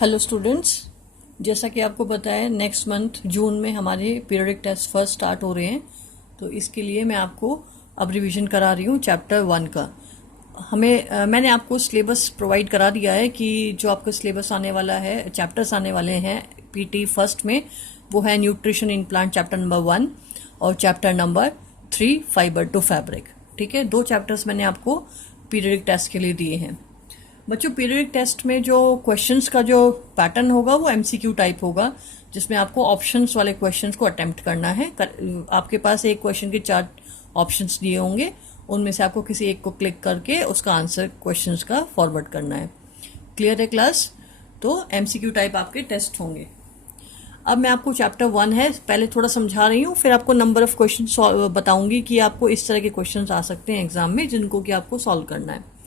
Hello students, जैसा कि आपको पता है नेक्स्ट मंथ जून में हमारे पीरियडिक टेस्ट फर्स्ट स्टार्ट हो रहे हैं। तो इसके लिए मैं आपको अब रिवीजन करा रही हूँ चैप्टर 1 का। मैंने आपको सिलेबस प्रोवाइड करा दिया है कि जो आपका सिलेबस आने वाला है, चैप्टर्स आने वाले हैं पीटी फर्स्ट में, वो है nutrition in plant chapter number 1 और chapter number 3 fibre to fabric. ठीक है, 2 चैप्टर्स मैंने आपको पीरियडिक टेस्ट के लिए दिए हैं। बच्चों, पीरियडिक टेस्ट में जो क्वेश्चंस का जो पैटर्न होगा वो एमसीक्यू टाइप होगा, जिसमें आपको ऑप्शंस वाले क्वेश्चंस को अटेम्प्ट करना है। आपके पास एक क्वेश्चन के 4 ऑप्शंस दिए होंगे, उनमें से आपको किसी एक को क्लिक करके उसका आंसर क्वेश्चंस का फॉरवर्ड करना है। क्लियर है क्लास? तो एमसीक्यू टाइप आपके टेस्ट होंगे। अब मैं आपको चैप्टर 1 है पहले थोड़ा समझा रही हूँ, फिर आपको नंबर ऑफ क्वेश्चन बताऊंगी कि आपको इस तरह के क्वेश्चन आ सकते हैं एग्जाम में, जिनको कि आपको सॉल्व करना है।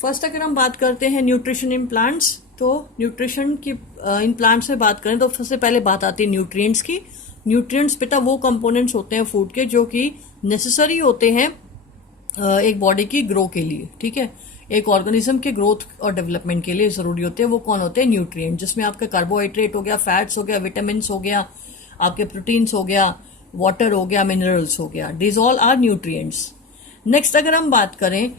फर्स्ट अगर हम बात करते हैं न्यूट्रिशन इन प्लांट्स, तो न्यूट्रिशन की इन प्लांट्स में बात करें तो सबसे पहले बात आती है न्यूट्रिएंट्स की। न्यूट्रिएंट्स बेटा वो कंपोनेंट्स होते हैं फूड के जो कि नेसेसरी होते हैं एक बॉडी की ग्रो के लिए। ठीक है, एक ऑर्गेनिज्म के ग्रोथ और डेवलपमेंट के लिए जरूरी होते हैं। वो कौन होते हैं? न्यूट्रिएंट, जिसमें आपका कार्बोहाइड्रेट हो गया, फैट्स हो गया, विटामिन हो गया, आपके प्रोटीन्स हो गया, वाटर हो गया, मिनरल्स हो गया। This all are nutrients. Next अगर हम बात करें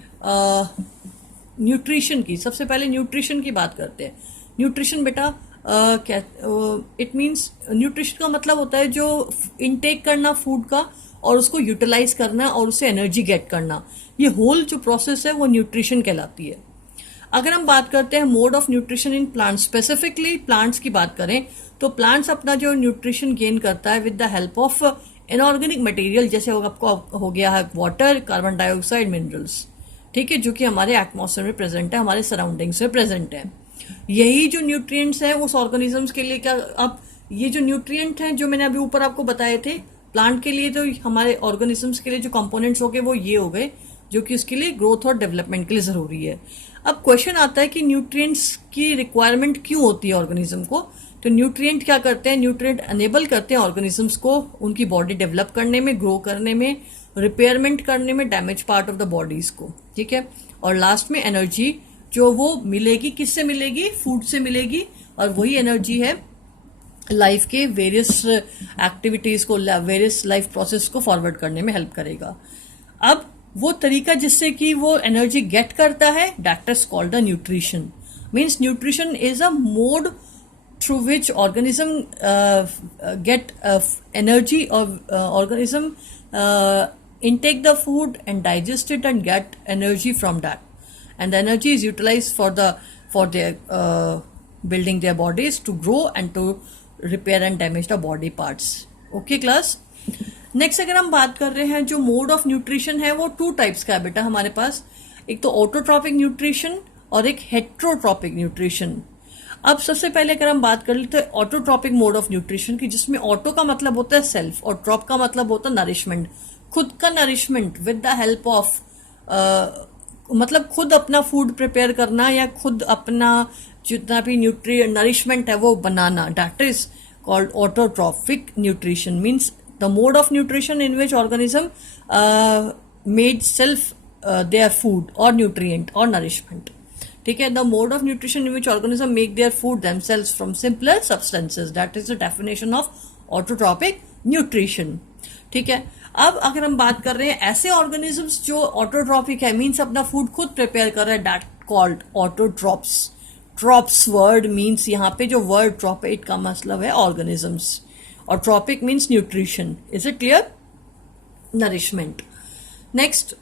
न्यूट्रिशन की, सबसे पहले न्यूट्रिशन की बात करते हैं। न्यूट्रिशन बेटा क्या इट मीन्स, न्यूट्रिशन का मतलब होता है जो इनटेक करना फूड का और उसको यूटिलाइज करना और उससे एनर्जी गेट करना। ये होल जो प्रोसेस है वो न्यूट्रिशन कहलाती है। अगर हम बात करते हैं mode of nutrition in plants, specifically plants की बात करें तो प्लांट्स अपना जो न्यूट्रिशन गेन करता है with the help of inorganic material, जैसे आपको हो गया है वाटर, कार्बन डाइऑक्साइड, मिनरल्स। ठीक है, जो कि हमारे एटमॉस्फेयर में प्रेजेंट है, हमारे सराउंडिंग्स में प्रेजेंट है। यही जो न्यूट्रिएंट्स हैं उस ऑर्गेनिजम्स के लिए क्या, अब ये जो न्यूट्रिएंट हैं जो मैंने अभी ऊपर आपको बताए थे प्लांट के लिए, तो हमारे ऑर्गेनिजम्स के लिए जो कंपोनेंट्स हो गए वो ये हो गए जो कि उसके लिए ग्रोथ और डेवलपमेंट के लिए जरूरी है। अब क्वेश्चन आता है कि न्यूट्रिएंट्स की रिक्वायरमेंट क्यों होती है ऑर्गेनिज्म को? तो न्यूट्रिएंट क्या करते हैं? न्यूट्रिएंट अनेबल करते हैं ऑर्गेनिजम्स को उनकी बॉडी डेवलप करने में, ग्रो करने में, रिपेयरमेंट करने में damage part of the bodies को। ठीक है, और लास्ट में एनर्जी जो वो मिलेगी, किससे मिलेगी? फूड से मिलेगी, और वही एनर्जी है लाइफ के वेरियस एक्टिविटीज को, वेरियस लाइफ प्रोसेस को फॉरवर्ड करने में हेल्प करेगा। अब वो तरीका जिससे कि वो एनर्जी गेट करता है, that is called a nutrition. Means nutrition is a mode through which organism get energy, or organism intake the food and digest it and get energy from that, and the energy is utilized for their building their bodies to grow and to repair and damage the body parts. Okay class? Next अगर हम बात कर रहे हैं जो mode of nutrition है वो 2 types का है बेटा हमारे पास। एक तो ऑटोट्रॉपिक न्यूट्रिशन और एक हेट्रोट्रॉपिक न्यूट्रिशन। अब सबसे पहले अगर हम बात कर लेते हैं ऑटोट्रॉपिक मोड ऑफ न्यूट्रिशन की, जिसमें ऑटो का मतलब होता है सेल्फ और ट्रॉप का मतलब होता है नरिशमेंट, खुद का nourishment with the help of, मतलब खुद अपना फूड प्रिपेयर करना या खुद अपना जितना भी नरिशमेंट है वो बनाना। That is called autotrophic nutrition. Means the mode of nutrition in which organism made self their food और न्यूट्रिएंट और नरिशमेंट। ठीक है, the mode of nutrition in which organism make their food themselves from simpler substances, that is the definition of autotrophic nutrition. ठीक है, अब अगर हम बात कर रहे हैं ऐसे ऑर्गेनिजम्स जो ऑटोट्रॉपिक है, मीन्स अपना फूड खुद प्रिपेयर कर रहा है, that called autotrophs. Trophs word means, यहाँ पे जो वर्ड ट्रॉपिक का मतलब है ऑर्गेनिजम्स, और trophic means nutrition. Is it clear? Nourishment. Next,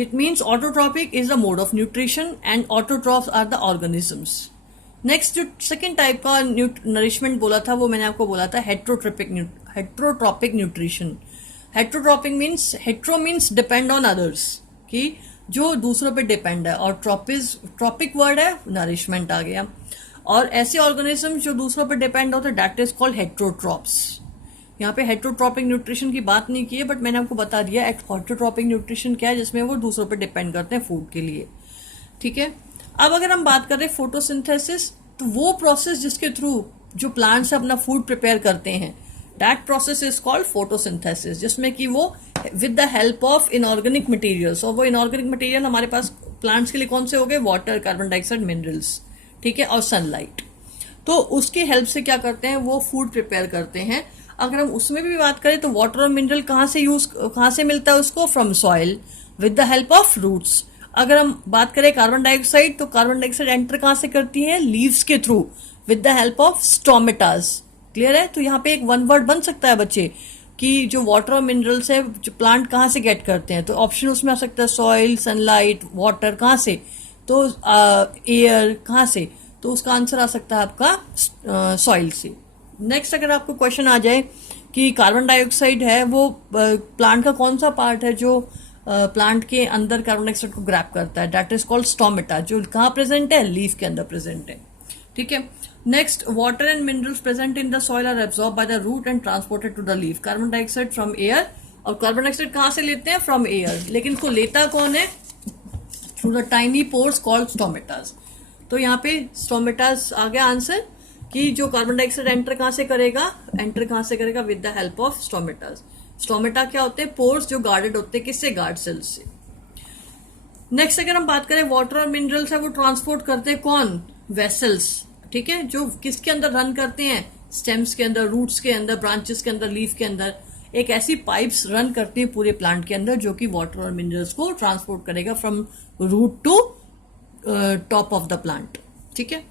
it means autotrophic is the mode of nutrition and autotrophs are the organisms. Next जो second type का nourishment बोला था वो मैंने आपको बोला था heterotropic nutrition. Heterotropic means, hetero means depend on others, कि जो दूसरों पे डिपेंड है, और ट्रॉपिक वर्ड है, नरिशमेंट आ गया। और ऐसे ऑर्गेनिज्म जो दूसरों पे डिपेंड होते हैं दैट इज कॉल्ड हेट्रोट्रॉप्स। यहाँ पे हेट्रोट्रॉपिक न्यूट्रिशन की बात नहीं की है, बट मैंने आपको बता दिया हेट्रोट्रॉपिक न्यूट्रिशन क्या है, जिसमें वो दूसरों पे डिपेंड करते हैं फूड के लिए। ठीक है, अब अगर हम बात करें फोटोसिंथेसिस, तो वो प्रोसेस जिसके थ्रू जो प्लांट्स अपना फूड प्रिपेयर करते हैं, that process is called photosynthesis, जिसमें कि वो with the help of inorganic materials, और वो इनऑर्गेनिक मटेरियल हमारे पास प्लांट्स के लिए कौन से हो गए? Water, carbon dioxide, minerals. ठीक है, और सनलाइट। तो उसकी हेल्प से क्या करते हैं, वो फूड प्रिपेयर करते हैं। अगर हम उसमें भी बात करें तो वाटर और मिनरल कहाँ से मिलता है उसको, from soil with the help of roots. अगर हम बात करें कार्बन डाइऑक्साइड, तो कार्बन डाइऑक्साइड एंटर कहाँ से करती है, लीव्स के through with the help of stomatas. Clear है? तो यहाँ पे एक वन वर्ड बन सकता है बच्चे कि जो वाटर और मिनरल्स है जो प्लांट कहाँ से गेट करते हैं, तो ऑप्शन उसमें आ सकता है सॉइल, सनलाइट, वाटर कहाँ से, तो एयर कहाँ से, तो उसका आंसर आ सकता है आपका सॉइल से। नेक्स्ट अगर आपको क्वेश्चन आ जाए कि कार्बन डाइऑक्साइड है वो प्लांट का कौन सा पार्ट है जो प्लांट के अंदर कार्बन डाइऑक्साइड को ग्रैप करता है, दैट इज कॉल्ड स्टोमेटा, जो कहाँ प्रेजेंट है, लीफ के अंदर प्रेजेंट है। ठीक है। Next, water and minerals present in the soil are absorb by the root and transported to the leaf. Carbon dioxide from air, और कार्बन डाइऑक्साइड कहाँ से लेते हैं, फ्रॉम एयर, लेकिन इसको लेता कौन है, through the tiny pores called stomatas. तो यहाँ पे स्टोमेटास आ गया आंसर कि जो कार्बन डाइऑक्साइड एंटर कहाँ से करेगा with the help of stomatas. Stomata क्या होते हैं, पोर्स जो गार्डेड होते हैं, किससे, गार्ड सेल्स से। नेक्स्ट अगर हम बात करें वाटर और मिनरल्स है वो ट्रांसपोर्ट करते हैं कौन, वेसल्स। ठीक है, जो किसके अंदर रन करते हैं, स्टेम्स के अंदर, रूट्स के अंदर, ब्रांचेस के अंदर, लीफ के अंदर। एक ऐसी पाइप्स रन करती है पूरे प्लांट के अंदर जो कि वाटर और मिनरल्स को ट्रांसपोर्ट करेगा from root to top of the plant. ठीक है।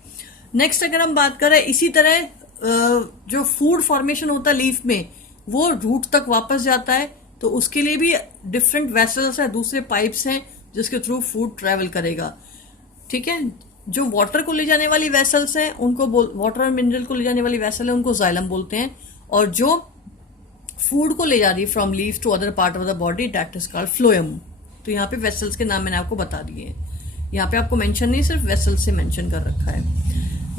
नेक्स्ट अगर हम बात करें इसी तरह जो फूड फॉर्मेशन होता है लीफ में वो रूट तक वापस जाता है, तो उसके लिए भी डिफरेंट वेसल्स है, दूसरे पाइप्स हैं जिसके थ्रू फूड ट्रेवल करेगा। ठीक है। जो वाटर को ले जाने वाली वेसल्स हैं उनको वाटर और मिनरल को ले जाने वाली वेसल है उनको जाइलम बोलते हैं, और जो फूड को ले जा रही है from leaf to other part of the body that is called phloem. तो यहाँ पे वेसल्स के नाम मैंने आपको बता दिए हैं, यहाँ पे आपको मेंशन नहीं, सिर्फ वेसल्स से मेंशन कर रखा है।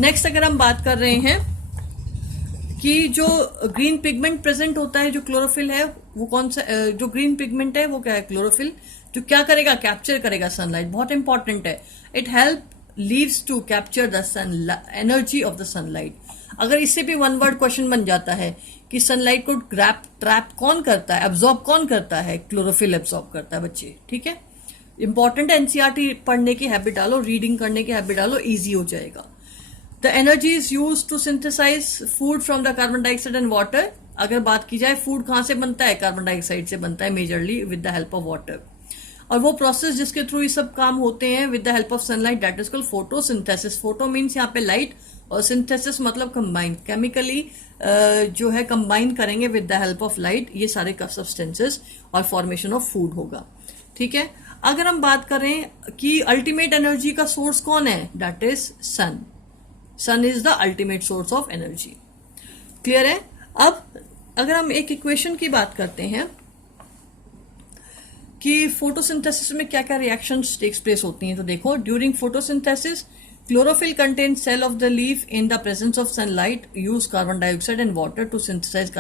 नेक्स्ट अगर हम बात कर रहे हैं कि जो ग्रीन पिगमेंट प्रेजेंट होता है, जो क्लोरोफिल है वो कौन सा, जो ग्रीन पिगमेंट है वो क्या है, क्लोरोफिल, जो क्या करेगा, कैप्चर करेगा सनलाइट। बहुत इंपॉर्टेंट है, it help leaves to capture the sun energy of the sunlight. अगर इससे भी वन वर्ड क्वेश्चन बन जाता है कि सनलाइट को ट्रैप कौन करता है, एब्जॉर्ब कौन करता है, क्लोरोफिल एब्जॉर्ब करता है बच्चे। ठीक है, इंपॉर्टेंट है, एनसीईआरटी पढ़ने की हैबिट डालो, रीडिंग करने की हैबिट डालो, इजी हो जाएगा। The energy is use to synthesize food from the carbon dioxide and water. अगर बात की जाए फूड कहाँ से बनता है, कार्बन डाइऑक्साइड से बनता है majorly with the help of water. और वो प्रोसेस जिसके थ्रू ये सब काम होते हैं with the help of sunlight that is called photosynthesis. Photo means यहाँ पे लाइट, और सिंथेसिस मतलब कंबाइन, केमिकली जो है कंबाइन करेंगे with the help of light ये सारे सब्सटेंसेस, और फॉर्मेशन ऑफ फूड होगा। ठीक है। अगर हम बात करें कि अल्टीमेट एनर्जी का सोर्स कौन है, that is sun. Sun is the ultimate source of energy. Clear है? अब अगर हम एक इक्वेशन की बात करते हैं कि फोटोसिंथेसिस में क्या क्या रिएक्शंस टेक्स प्लेस होती हैं, तो देखो, during photosynthesis chlorophyll contains cell of the leaf in the presence of sunlight use carbon dioxide and water to synthesize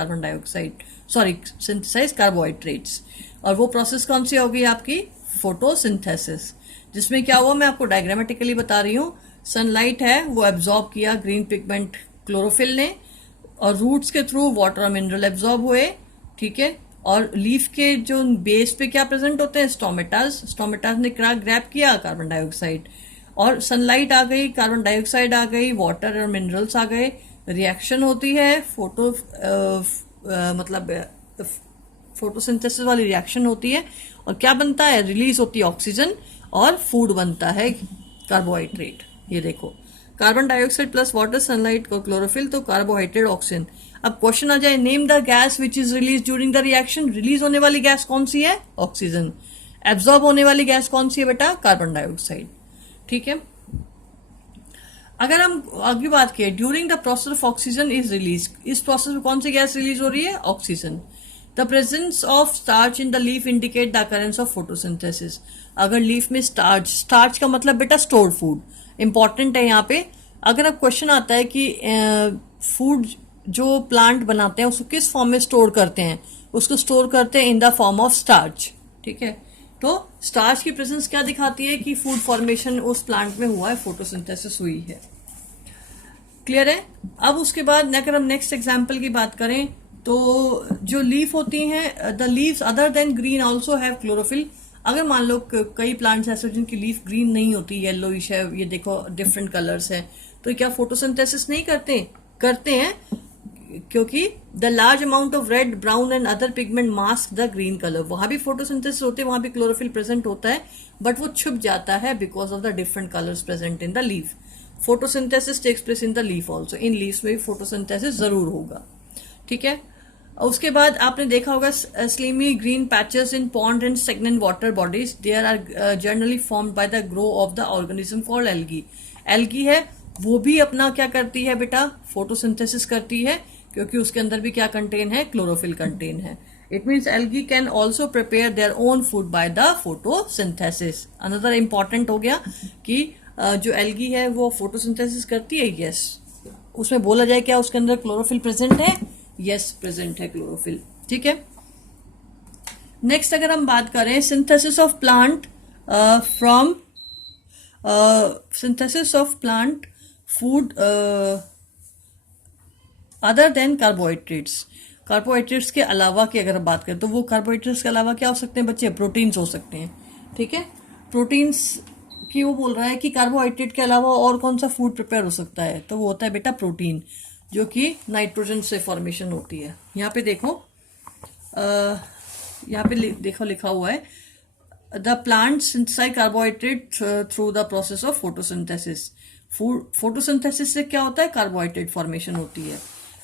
synthesize carbohydrates। और वो प्रोसेस कौन सी होगी आपकी, फोटोसिंथेसिस, जिसमें क्या हुआ मैं आपको डायग्रामेटिकली बता रही हूँ। सनलाइट है वो एब्जॉर्ब किया ग्रीन पिगमेंट क्लोरोफिल ने, और रूट्स के थ्रू वाटर और मिनरल एब्जॉर्ब हुए। ठीक है। और लीफ के जो बेस पे क्या प्रेजेंट होते हैं, स्टोमेटास ने क्या ग्रैब किया, कार्बन डाइऑक्साइड, और सनलाइट आ गई, कार्बन डाइऑक्साइड आ गई, वाटर और मिनरल्स आ गए, रिएक्शन होती है, मतलब फोटोसिंथेसिस वाली रिएक्शन होती है, और क्या बनता है, रिलीज होती है ऑक्सीजन, और फूड बनता है कार्बोहाइड्रेट। ये देखो, carbon dioxide plus water, sunlight को क्लोरोफिल, तो कार्बोहाइड्रेट, ऑक्सीजन। अब क्वेश्चन आ जाए, name the gas which is release during the reaction. Release होने वाली गैस कौन सी है, ऑक्सीजन। एब्जॉर्ब होने वाली गैस कौन सी है बेटा, कार्बन डाइऑक्साइड। ठीक है। अगर हम आगे बात करें, during the process of oxygen is release, इस प्रोसेस में कौन सी गैस रिलीज हो रही है, oxygen. The presence of starch in the leaf indicate the occurrence of photosynthesis. अगर लीफ में स्टार्च का मतलब बेटा स्टोर्ड फूड, इंपॉर्टेंट है यहाँ पे। अगर अब क्वेश्चन आता है कि फूड जो प्लांट बनाते हैं उसको किस फॉर्म में स्टोर करते हैं, उसको स्टोर करते हैं in the form of starch. ठीक है। तो स्टार्च की प्रेजेंस क्या दिखाती है कि फूड फॉर्मेशन उस प्लांट में हुआ है, फोटोसिंथेसिस हुई है। क्लियर है? अब उसके बाद अगर हम नेक्स्ट एग्जांपल की बात करें तो जो लीफ होती हैं, the leaves other than green also have chlorophyll. अगर मान लो कई प्लांट्स ऐसे जिनकी लीफ ग्रीन नहीं होती, येलोइश है, ये देखो डिफरेंट कलर्स है, तो क्या फोटोसिंथेसिस नहीं करते? करते हैं, क्योंकि the large amount of red, brown and other pigment mask the green colour. वहां भी फोटोसिंथेसिस होते हैं, वहां भी क्लोरोफिल प्रेजेंट होता है, बट वो छुप जाता है because of the different colours present in the leaf. Photosynthesis takes place in the leaf also. इन लीव्स में भी फोटोसिंथेसिस जरूर होगा, ठीक है। उसके बाद आपने देखा होगा slimy green patches in pond and stagnant water bodies, there are generally formed by the grow of the organism called algae. Algae है वो भी अपना क्या करती है बेटा? फोटोसिंथेसिस करती है, क्योंकि उसके अंदर भी क्या कंटेन है? क्लोरोफिल कंटेन है। It means algae can also prepare their own food by the photosynthesis. Another important हो गया कि जो एल्गी है वो फोटोसिंथेसिस करती है, यस। उसमें बोला जाए क्या उसके अंदर क्लोरोफिल प्रेजेंट है? यस, प्रेजेंट है क्लोरोफिल, ठीक है। नेक्स्ट अगर हम बात करें synthesis of plant from synthesis of plant food other than carbohydrates. Carbohydrates के अलावा की अगर बात करें तो वो कार्बोहाइड्रेट्स के अलावा क्या हो सकते हैं बच्चे? प्रोटीन्स हो सकते हैं, ठीक है। प्रोटीन्स की वो बोल रहा है कि कार्बोहाइड्रेट के अलावा और कौन सा फूड प्रिपेयर हो सकता है, तो वो होता है बेटा प्रोटीन, जो कि नाइट्रोजन से फॉर्मेशन होती है। यहाँ पे देखो, यहाँ पे देखो लिखा हुआ है the plant synthesize carbohydrate through the process of photosynthesis. Photosynthesis से क्या होता है? कार्बोहाइड्रेट फॉर्मेशन होती है।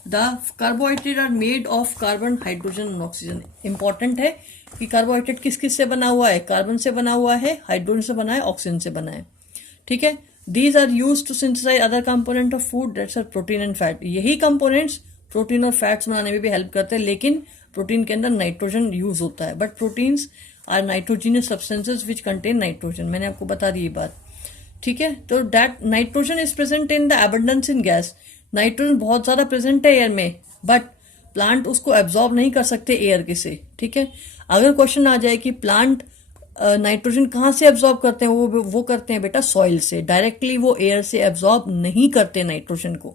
The carbohydrate are made of carbon, hydrogen and oxygen. Important है कि कार्बोहाइड्रेट किस किस से बना हुआ है? कार्बन से बना हुआ है, हाइड्रोजन से बना है, ऑक्सीजन से बना है, ठीक है। These are used to synthesize other component of food, that's are protein and fat। यही कंपोनेंट्स प्रोटीन और फैट्स बनाने में भी हेल्प करते हैं, लेकिन प्रोटीन के अंदर नाइट्रोजन यूज होता है। But proteins are nitrogenous substances which contain nitrogen. मैंने आपको बता दी ये बात, ठीक है। तो that nitrogen is present in the abundance in gas. Nitrogen बहुत ज्यादा प्रेजेंट है एयर में, बट प्लांट उसको एब्जॉर्ब नहीं कर सकते एयर के से, ठीक है। अगर क्वेश्चन आ जाए कि प्लांट नाइट्रोजन कहाँ से एब्जॉर्ब करते हैं, वो करते हैं बेटा सॉइल से। डायरेक्टली वो एयर से एब्जॉर्ब नहीं करते नाइट्रोजन को।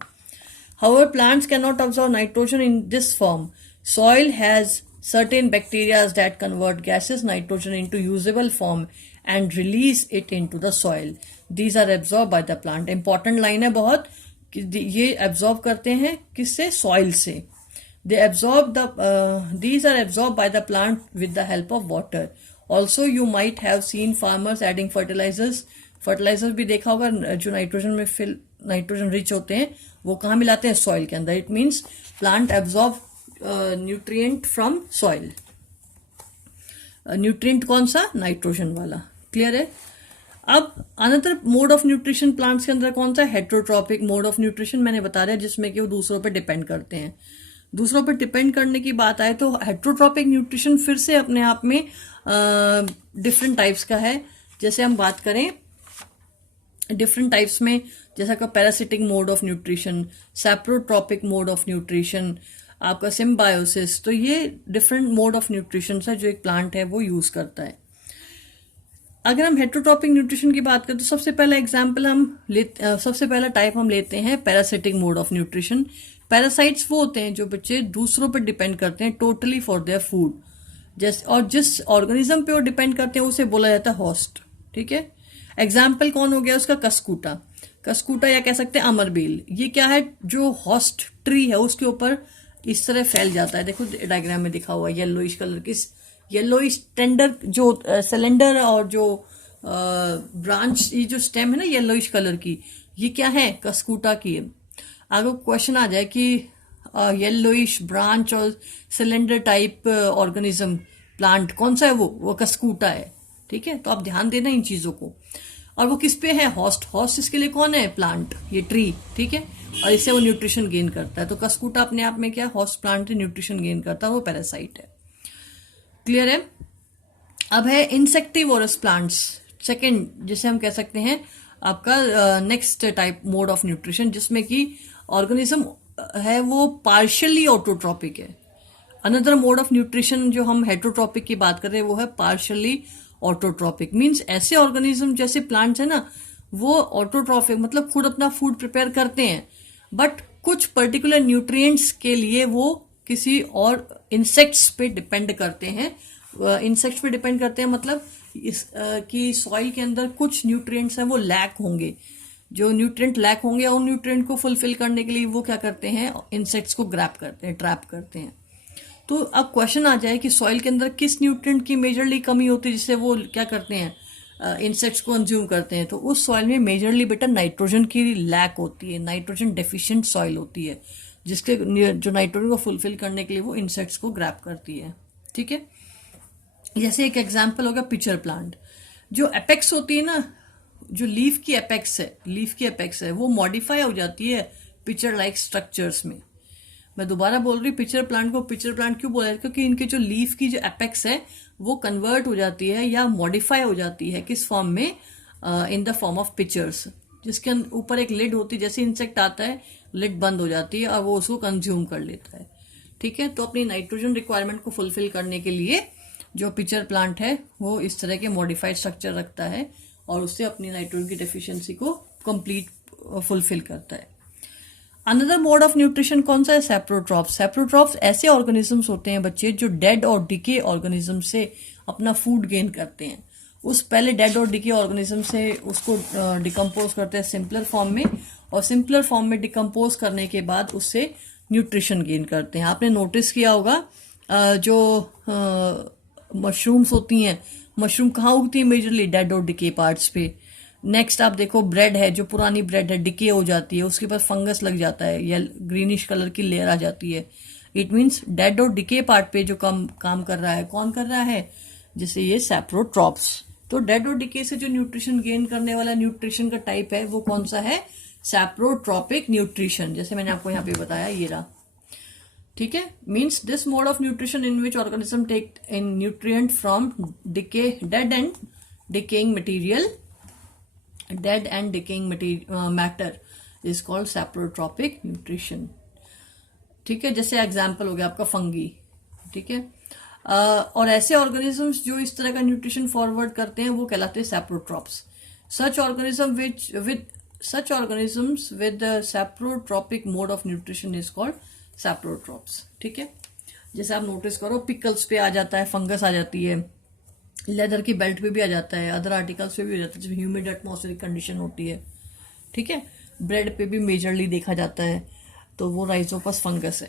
However plants can not absorb nitrogen in this form. Soil has certain bacteria that convert gaseous nitrogen into usable form and release it into the soil. These are absorbed by the plant. Important line है बहुत कि ये absorb करते हैं किससे? soil से. They absorb the these are absorbed by the plant with the help of water. Also you might have seen farmers adding fertilizers. Fertiliser भी देखा होगा जो नाइट्रोजन रिच होते हैं, वो कहाँ मिलाते हैं? सॉइल के अंदर. It means plant absorb nutrient from soil. Nutrient कौन सा? नाइट्रोजन वाला. क्लियर है? अब another mode of nutrition plants के अंदर कौन सा? हेट्रोट्रॉपिक मोड ऑफ न्यूट्रिशन मैंने बता रहा है, जिसमें कि वो दूसरों पर डिपेंड करते हैं. दूसरों पर डिपेंड करने की बात आए तो हेट्रोट्रॉपिक न्यूट्रिशन फिर से अपने आप में डिफरेंट टाइप्स का है. जैसे हम बात करें डिफरेंट टाइप्स में, जैसा कि parasitic mode of nutrition, saprotrophic mode of nutrition, आपका सिम्बायोसिस. तो ये डिफरेंट मोड ऑफ न्यूट्रिशन है जो एक प्लांट है वो यूज करता है. अगर हम हेट्रोट्रॉपिक न्यूट्रिशन की बात करें तो सबसे पहला टाइप हम लेते हैं parasitic mode of nutrition. Parasites वो होते हैं जो बच्चे दूसरों पर डिपेंड करते हैं टोटली फॉर देयर फूड. जैसे और जिस ऑर्गेनिज्म पे वो डिपेंड करते हैं उसे बोला जाता है होस्ट. ठीक है? एग्जाम्पल कौन हो गया उसका? कस्कूटा या कह सकते हैं अमरबेल. ये क्या है? जो होस्ट ट्री है उसके ऊपर इस तरह फैल जाता है. देखो डायग्राम में दिखा हुआ है येलोइश कलर की, येलोइश टेंडर जो सिलेंडर और जो ब्रांच, ये जो स्टेम है ना येलोइश कलर की, ये क्या है? कस्कूटा की है. अगर क्वेश्चन आ जाए कि येलोइश ब्रांच और सिलेंडर टाइप ऑर्गेनिज्म प्लांट कौन सा है, वो कस्कूटा है. ठीक है? तो आप ध्यान देना इन चीजों को. और वो किस पे है? होस्ट इसके लिए कौन है? प्लांट, ये ट्री. ठीक है? और इससे वो न्यूट्रिशन गेन करता है. तो कस्कूटा अपने आप में क्या? होस्ट प्लांट से न्यूट्रिशन गेन करता है, वो पैरासाइट है. क्लियर है? अब है इंसेक्टिवोरस प्लांट्स. सेकेंड जिसे हम कह सकते हैं आपका next type mode of nutrition, जिसमें कि ऑर्गेनिज्म है वो पार्शियली ऑटोट्रॉपिक है. अनदर मोड ऑफ न्यूट्रिशन जो हम हेट्रोट्रॉपिक की बात कर रहे हैं वो है पार्शियली ऑटोट्रॉपिक. मीन्स ऐसे ऑर्गेनिज्म जैसे प्लांट्स है ना, वो ऑटोट्रॉपिक मतलब खुद अपना फूड प्रिपेयर करते हैं, बट कुछ पर्टिकुलर न्यूट्रिएंट्स के लिए वो किसी और इंसेक्ट्स पे डिपेंड करते हैं. इंसेक्ट्स पे डिपेंड करते हैं मतलब कि सॉइल के अंदर कुछ न्यूट्रिएंट्स हैं वो लैक होंगे. जो न्यूट्रिएंट लैक होंगे उन न्यूट्रिएंट को फुलफिल करने के लिए वो क्या करते हैं, इंसेक्ट्स को ग्रैब करते हैं, ट्रैप करते हैं। तो अब क्वेश्चन आ जाए कि सॉइल के अंदर किस न्यूट्रिएंट की मेजरली कमी होती है जिससे वो क्या करते हैं, इंसेक्ट्स को कंज्यूम करते हैं। तो उस सॉइल में मेजरली बेटा नाइट्रोजन की लैक होती है, नाइट्रोजन डेफिशिएंट सॉइल होती है, जिसके जो नाइट्रोजन को फुलफिल करने के लिए वो इंसेक्ट्स को ग्रैब करती है। ठीक है, जैसे एक एग्जांपल होगा पिचर प्लांट। जो एपेक्स होती है ना, जो लीफ की एपेक्स है वो मॉडिफाई हो जाती है पिचर लाइक स्ट्रक्चर्स में। मैं दोबारा बोल रही हूँ, पिचर प्लांट को पिचर प्लांट क्यों बोला है, क्योंकि इनके जो लीफ की जो एपेक्स है वो कन्वर्ट हो जाती है या मॉडिफाई हो जाती है किस फॉर्म में, in the form of pictures, जिसके ऊपर एक लिड होती है। जैसे इंसेक्ट आता है लिड बंद हो जाती है और वो उसको कंज्यूम कर लेता है। ठीक है, तो अपनी नाइट्रोजन रिक्वायरमेंट को फुलफिल करने के लिए जो पिचर प्लांट है वो इस तरह के मॉडिफाइड स्ट्रक्चर रखता है और उससे अपनी नाइट्रोजन की डेफिशिएंसी को कंप्लीट फुलफिल करता है। अनदर मोड ऑफ न्यूट्रिशन कौन सा है, सैप्रोट्रॉप्स। सैप्रोट्रॉप्स ऐसे ऑर्गेनिजम्स होते हैं बच्चे जो डेड और डिके ऑर्गेनिज्म से अपना फूड गेन करते हैं। उस पहले डेड और डिके ऑर्गेनिज्म से उसको डिकम्पोज करते हैं सिंपलर फॉर्म में, और सिंपलर फॉर्म में डिकम्पोज करने के बाद उससे न्यूट्रिशन गेन करते हैं। आपने नोटिस किया होगा जो मशरूम्स होती हैं, मशरूम कहाँ उगती है, मेजरली डेड और डिके पार्ट्स पे। नेक्स्ट आप देखो ब्रेड है, जो पुरानी ब्रेड है डिके हो जाती है, उसके पास फंगस लग जाता है या ग्रीनिश कलर की लेयर आ जाती है। इट मीन्स डेड और डिके पार्ट पे जो काम कर रहा है, कौन कर रहा है, जैसे ये सैप्रोट्रॉप्स। तो डेड और डिके से जो न्यूट्रिशन गेन करने वाला न्यूट्रिशन का टाइप है वो कौन सा है, सैप्रोट्रॉपिक न्यूट्रिशन, जैसे मैंने आपको यहाँ पे बताया ये रहा। ठीक है, means this mode of nutrition in which organism take in nutrient from decay dead and decaying material, dead and decaying matter is called saprotropic nutrition। ठीक है, जैसे एग्जाम्पल हो गया आपका फंगी। ठीक है, और ऐसे ऑर्गेनिजम्स जो इस तरह का न्यूट्रिशन फॉरवर्ड करते हैं वो कहलाते हैं saprotrophs. such organisms with the saprotropic mode of nutrition is called saprotrops। ठीक है, जैसे आप नोटिस करो पिकल्स पे आ जाता है, फंगस आ जाती है, लेदर की बेल्ट पे भी आ जाता है, अदर आर्टिकल्स पे भी आ जाता है जब ह्यूमिड एटमॉस्फेरिक कंडीशन होती है। ठीक है, ब्रेड पे भी मेजरली देखा जाता है, तो वो राइजोपस फंगस है।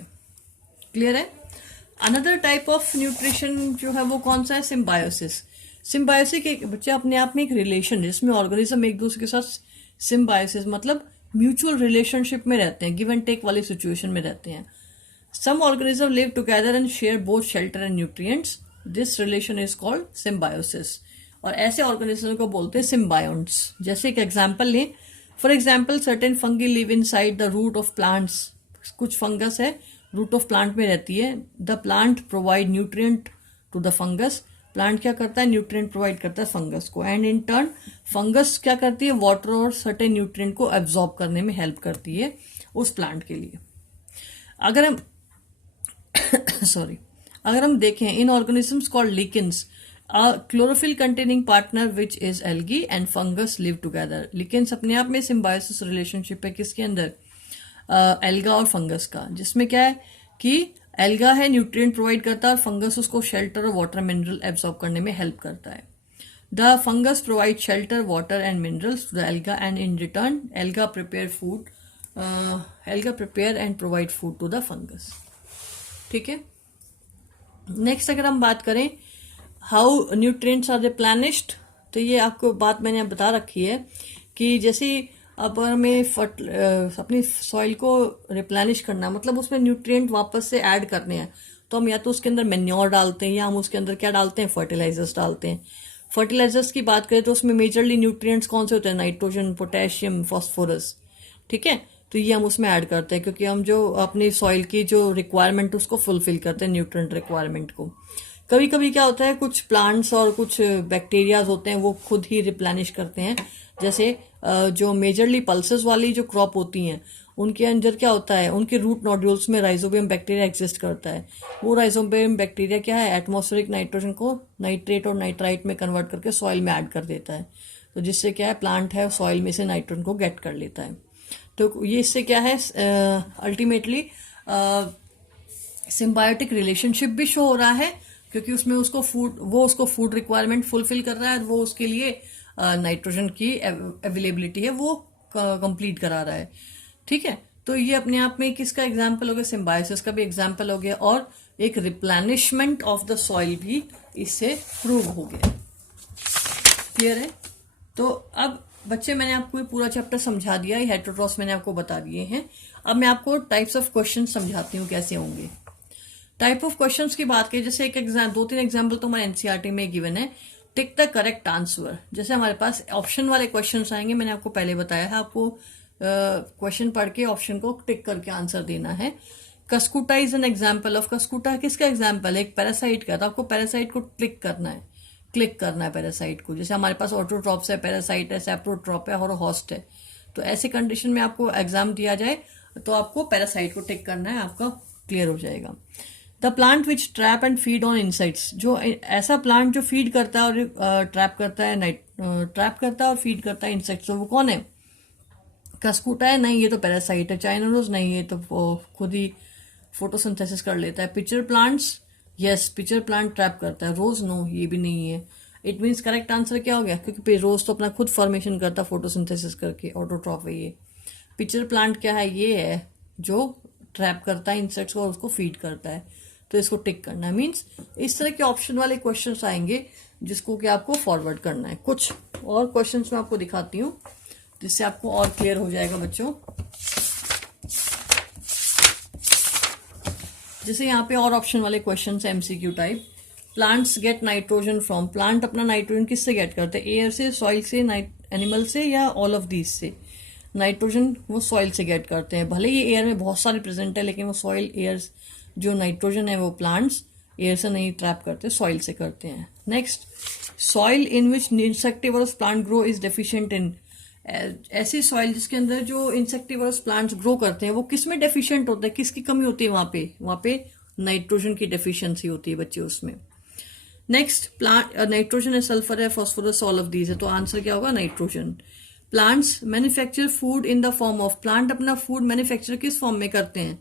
क्लियर है। अनदर टाइप ऑफ न्यूट्रिशन जो है वो कौन सा है, सिम्बायोसिस। सिम्बायोसिस एक बच्चे अपने आप में एक रिलेशन जिसमें ऑर्गेनिज्म एक दूसरे के साथ सिम्बायोसिस मतलब म्यूचुअल रिलेशनशिप में रहते हैं, गिव एंड टेक वाली सिचुएशन में रहते हैं। Some organism live together and share both shelter and nutrients, this relation is called symbiosis. और ऐसे ऑर्गेनिज्म को बोलते हैं सिम्बायोन्ट्स। जैसे एक एग्जांपल लें, for example certain fungi live inside the root of plants. कुछ फंगस है रूट ऑफ प्लांट में रहती है। The plant provide nutrient to the fungus, plant क्या करता है, न्यूट्रिएंट प्रोवाइड करता है फंगस को, एंड इन टर्न फंगस क्या करती है, वाटर और सर्टेन न्यूट्रिएंट को एब्जॉर्ब करने में हेल्प करती है उस प्लांट के लिए। अगर हम अगर हम देखें in organisms called lichens, chlorophyll containing partner which is algae and fungus live together. Lichens अपने आप में सिम्बायोसिस रिलेशनशिप है किसके अंदर, एल्गा और फंगस का, जिसमें क्या है कि एल्गा है न्यूट्रिएंट प्रोवाइड करता है और फंगस उसको शेल्टर और वाटर मिनरल एब्जॉर्ब करने में हेल्प करता है। The fungus provide shelter water and minerals to the alga and in return alga prepare and provide food to the fungus. ठीक है, नेक्स्ट अगर हम बात करें हाउ न्यूट्रिएंट्स आर रिप्लेनिश्ड, तो ये आपको बात मैंने बता रखी है कि जैसे अब हमें अपनी सॉइल को रिप्लेनिश करना मतलब उसमें न्यूट्रिएंट वापस से ऐड करने हैं, तो हम या तो उसके अंदर मेन्योर डालते हैं या हम उसके अंदर क्या डालते हैं, फर्टिलाइजर्स डालते हैं। फर्टिलाइजर्स की बात करें तो उसमें मेजरली न्यूट्रिएंट्स कौन से होते हैं, नाइट्रोजन, पोटेशियम, फॉस्फोरस। ठीक है, तो ये हम उसमें ऐड करते हैं क्योंकि हम जो अपनी सॉइल की जो रिक्वायरमेंट उसको फुलफिल करते हैं, न्यूट्रिएंट रिक्वायरमेंट को। कभी कभी क्या होता है कुछ प्लांट्स और कुछ बैक्टीरियाज होते हैं वो खुद ही रिप्लेनिश करते हैं। जैसे जो मेजरली पल्सेस वाली जो क्रॉप होती हैं उनके अंदर क्या होता है, उनके रूट नोड्यूल्स में राइजोबियम बैक्टीरिया एग्जिस्ट करता है। वो राइजोबियम बैक्टीरिया क्या है, एटमॉस्फेरिक नाइट्रोजन को नाइट्रेट और नाइट्राइट में कन्वर्ट करके सॉइल में ऐड कर देता है, तो जिससे क्या है प्लांट है सॉइल में से नाइट्रोजन को गेट कर लेता है। तो ये इससे क्या है अल्टीमेटली सिम्बायोटिक रिलेशनशिप भी शो हो रहा है क्योंकि उसमें उसको फूड रिक्वायरमेंट फुलफिल कर रहा है, वो उसके लिए नाइट्रोजन की अवेलेबिलिटी है वो कंप्लीट करा रहा है। ठीक है, तो ये अपने आप में किसका एग्जाम्पल हो गया, सिम्बायोसिस का भी एग्जाम्पल हो गया, और एक रिप्लेनिशमेंट ऑफ द सॉइल भी इससे प्रूव हो गया। क्लियर है? तो अब बच्चे मैंने आपको ये पूरा चैप्टर समझा दिया, ये हेटेरोट्रॉफ्स मैंने आपको बता दिए हैं। अब मैं आपको टाइप्स ऑफ क्वेश्चन समझाती हूँ कैसे होंगे। टाइप ऑफ क्वेश्चंस की बात करें, जैसे एक एग्जाम 2-3 एग्जाम्पल तो हमारे एनसीईआरटी में गिवन है। टिक द करेक्ट आंसर, जैसे हमारे पास ऑप्शन वाले क्वेश्चंस आएंगे, मैंने आपको पहले बताया है, आपको क्वेश्चन पढ़ के ऑप्शन को टिक करके आंसर देना है। Cuscuta is an example of, Cuscuta किसका एग्जाम्पल है, एक पैरासाइट का, तो आपको पैरासाइट को क्लिक करना है पैरासाइट को। जैसे हमारे पास ऑटोट्रॉप्स है, पैरासाइट है, सेप्रोट्रॉप है और होस्ट है। तो ऐसे कंडीशन में आपको एग्जाम दिया जाए तो आपको पैरासाइट को टिक करना है, आपका क्लियर हो जाएगा। The plant which trap and feed on insects, जो ऐसा प्लांट जो फीड करता है और ट्रैप करता है और फीड करता है इंसेक्ट्स, तो वो कौन है, कस्कुटा है? नहीं, ये तो पैरासाइट है। China rose? नहीं, ये तो खुद ही फोटोसिंथेसिस कर लेता है। Pitcher plants? Yes, pitcher plant trap करता है। रोज? नो, ये भी नहीं है। इट मीन्स करेक्ट आंसर क्या हो गया, क्योंकि रोज तो अपना खुद फॉर्मेशन करता है फोटोसिंथेसिस करके, ऑटोट्रॉफ है ये। पिचर प्लांट क्या है, ये है जो ट्रैप करता है इंसेक्ट्स को और उसको फीड करता है, तो इसको टिक करना है। मीन्स इस तरह के ऑप्शन वाले क्वेश्चंस आएंगे जिसको कि आपको फॉरवर्ड करना है। कुछ और क्वेश्चंस मैं आपको दिखाती हूँ जिससे आपको और क्लियर हो जाएगा बच्चों। जैसे यहाँ पे और ऑप्शन वाले क्वेश्चन है MCQ type. Plants get nitrogen from, plant अपना नाइट्रोजन किससे गेट करते हैं, एयर से, सॉइल से, एनिमल से, या ऑल ऑफ दीज से। नाइट्रोजन वो सॉइल से गेट करते हैं, भले ही एयर में बहुत सारे प्रेजेंट है, लेकिन वो सॉइल एयर जो नाइट्रोजन है वो प्लांट्स एयर से नहीं ट्रैप करते, सॉइल से करते हैं। Next, soil in which insectivores plant grow is deficient in, ऐसी सॉइल जिसके अंदर जो इंसेक्टिवर्स प्लांट्स ग्रो करते हैं वो किस में डेफिशिएंट होता है, किसकी कमी होती है वहां पे नाइट्रोजन की डेफिशिएंसी होती है बच्चे उसमें। नेक्स्ट, प्लांट नाइट्रोजन है, सल्फर है, फॉस्फोरस, ऑल ऑफ दीज है, तो आंसर क्या होगा, nitrogen. Plants manufacture food in the form of, plant अपना फूड मैन्युफैक्चर किस फॉर्म में करते हैं,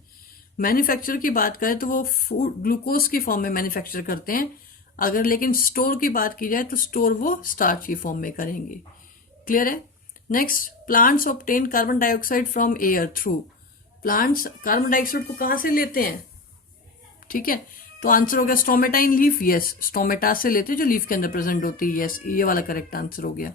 मैन्युफैक्चर की बात करें तो वो फूड ग्लूकोज की फॉर्म में मैन्युफैक्चर करते हैं। अगर लेकिन स्टोर की बात की जाए तो स्टोर वो स्टार्च की फॉर्म में करेंगे। क्लियर है? Next, plants obtain carbon dioxide from air through, plants carbon dioxide को कहां से लेते हैं, ठीक है, तो आंसर हो गया स्टोमेटा इन लीफ। यस, स्टोमेटा से लेते हैं जो लीफ के अंदर प्रेजेंट होती है। यस, ये वाला करेक्ट आंसर हो गया।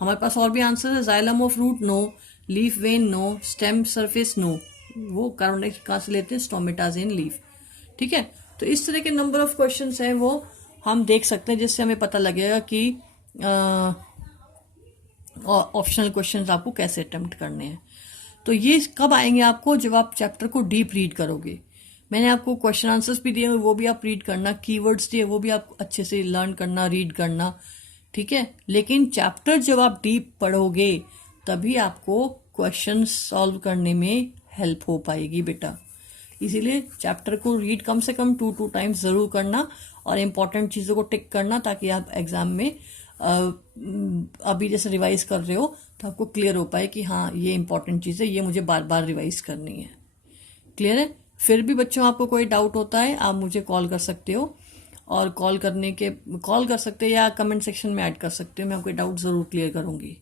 हमारे पास और भी आंसर है, xylem of root no, leaf vein no, stem surface no, वो कार्बन डाइऑक्साइड कहां से लेते हैं, स्टोमेटाज इन लीफ। ठीक है, तो इस तरह के नंबर ऑफ क्वेश्चंस हैं वो हम देख सकते हैं, जिससे हमें पता लगेगा कि ऑप्शनल क्वेश्चंस आपको कैसे अटेम्प्ट करने हैं। तो ये कब आएंगे आपको, जब आप चैप्टर को डीप रीड करोगे। मैंने आपको क्वेश्चन आंसर्स भी दिए, वो भी आप रीड करना, कीवर्ड्स दिए वो भी आप अच्छे से लर्न करना, रीड करना। ठीक है, लेकिन चैप्टर जब आप डीप पढ़ोगे तभी आपको क्वेश्चन सॉल्व करने में हेल्प हो पाएगी बेटा। इसीलिए चैप्टर को रीड कम से कम 2 टाइम्स जरूर करना और इम्पोर्टेंट चीज़ों को टिक करना, ताकि आप एग्जाम में अभी जैसे रिवाइज कर रहे हो तो आपको क्लियर हो पाए कि हाँ ये इंपॉर्टेंट चीज़ है, ये मुझे बार बार रिवाइज करनी है। क्लियर है? फिर भी बच्चों आपको कोई डाउट होता है आप मुझे कॉल कर सकते हो, और कॉल कर सकते हैं या कमेंट सेक्शन में ऐड कर सकते हो, मैं आपके डाउट ज़रूर क्लियर करूँगी।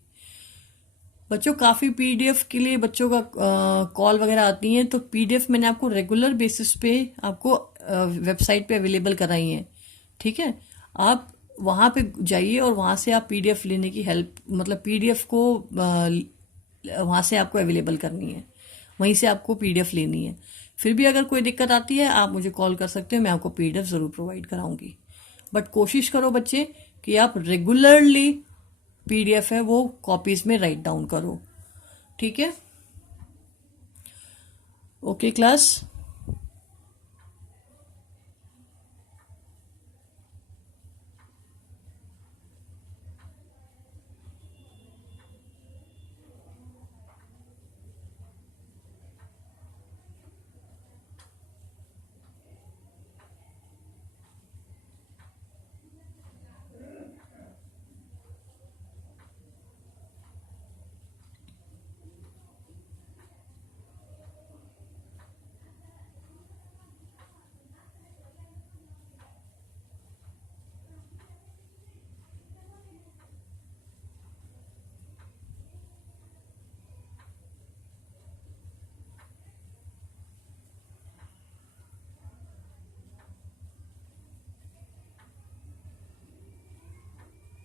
बच्चों काफ़ी पीडीएफ के लिए बच्चों का कॉल वगैरह आती हैं, तो पीडीएफ मैंने आपको रेगुलर बेसिस पे आपको वेबसाइट पे अवेलेबल कराई हैं। ठीक है, आप वहाँ पे जाइए और वहाँ से आप पीडीएफ लेने की हेल्प, मतलब पीडीएफ को वहाँ से आपको अवेलेबल करनी है, वहीं से आपको पीडीएफ लेनी है। फिर भी अगर कोई दिक्कत आती है आप मुझे कॉल कर सकते हो, मैं आपको पीडीएफ ज़रूर प्रोवाइड कराऊंगी। बट कोशिश करो बच्चे कि आप रेगुलरली पीडीएफ है वो कॉपीज में राइट डाउन करो। ठीक है, ओके क्लास।